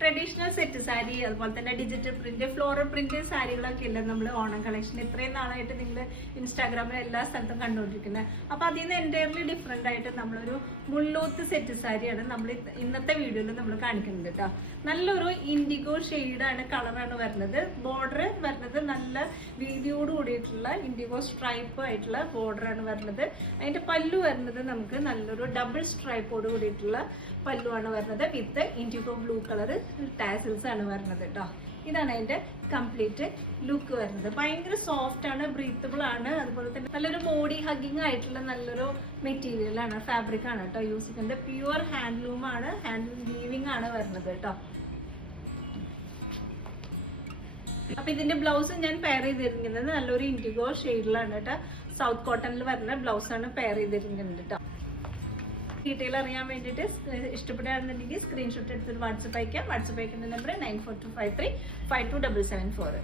Traditional set sari, അതുപോലെ തന്നെ digital print, floral print സാരികളൊക്കെ ഇല്ല നമ്മൾ ഓണം കളക്ഷൻ ഇത്രയും നാളായിട്ട് നിങ്ങൾ ഇൻസ്റ്റാഗ്രാമിൽ എല്ലാ സ്ഥലത്തും കണ്ടുകൊണ്ടിരിക്കുന്നത്. അപ്പോൾ അതിൽ നിന്ന് എൻറ്റയർലി ഡിഫറെൻ്റ് ആയിട്ട് നമ്മളൊരു മുള്ളൂത്ത് സെറ്റ് സാരിയാണ് നമ്മൾ ഇന്നത്തെ വീഡിയോയിൽ നമ്മൾ കാണിക്കുന്നത് കേട്ടോ. നല്ലൊരു ഇൻഡിഗോ ഷെയ്ഡാണ്, കളറാണ് വരുന്നത്. ബോർഡർ വരുന്നത് നല്ല വീതിയോട് കൂടിയിട്ടുള്ള ഇൻഡിഗോ സ്ട്രൈപ്പ് ആയിട്ടുള്ള ബോർഡറാണ് വരുന്നത്. അതിൻ്റെ പല്ലു വരുന്നത് നമുക്ക് നല്ലൊരു ഡബിൾ സ്ട്രൈപ്പോട് കൂടിയിട്ടുള്ള പല്ലുവാണ് വരുന്നത്. വിത്ത് ഇൻഡിഗോ ബ്ലൂ കളർ ടാസിൽസ് ആണ് വരുന്നത് കേട്ടോ. ഇതാണ് അതിന്റെ കംപ്ലീറ്റ് ലുക്ക് വരുന്നത്. ഭയങ്കര സോഫ്റ്റ് ആണ്, ബ്രീത്തബിൾ ആണ്, അതുപോലെ തന്നെ നല്ലൊരു ബോഡി ഹഗ്ഗിങ് ആയിട്ടുള്ള നല്ലൊരു മെറ്റീരിയൽ ആണ്, ഫാബ്രിക് ആണ് കേട്ടോ യൂസ് ചെയ്യുന്നത്. പ്യുവർ ഹാൻഡ്ലൂം ആണ്, ഹാൻഡ് വീവിംഗ് ആണ് വരുന്നത് കേട്ടോ. അപ്പൊ ഇതിന്റെ ബ്ലൗസ് ഞാൻ പെയർ ചെയ്തിരിക്കുന്നത് നല്ലൊരു ഇൻഡിഗോ ഷെയ്ഡിലാണ് കേട്ടോ. സൗത്ത് കോട്ടണിൽ വരുന്ന ബ്ലൗസ് ആണ് പെയർ ചെയ്തിരിക്കുന്നത് കേട്ടോ. ഡീറ്റെയിൽ അറിയാൻ വേണ്ടിയിട്ട് ഇഷ്ടപ്പെടുകയാണെന്നുണ്ടെങ്കിൽ സ്ക്രീൻഷോട്ട് എടുത്തിട്ട് വാട്സപ്പ് അയക്കാം. വാട്സപ്പ് അയക്കുന്ന നമ്പർ 9425352774.